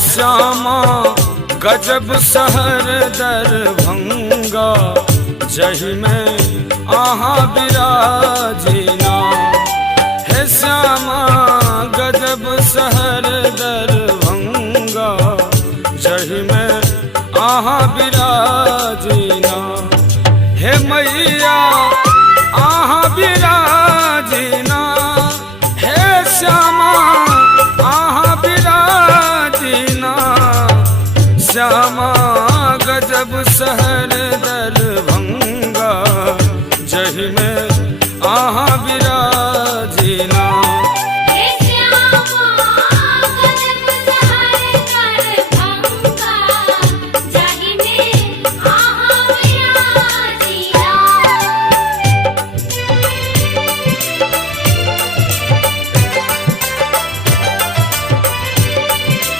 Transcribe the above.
श्यामा गजब शहर दरभंगा, जही में आहा विराजिना। है श्यामा गजब शहर दरभंगा, जही में आहा विराजिना। हे मैया आहा विराजिना, हे श्यामा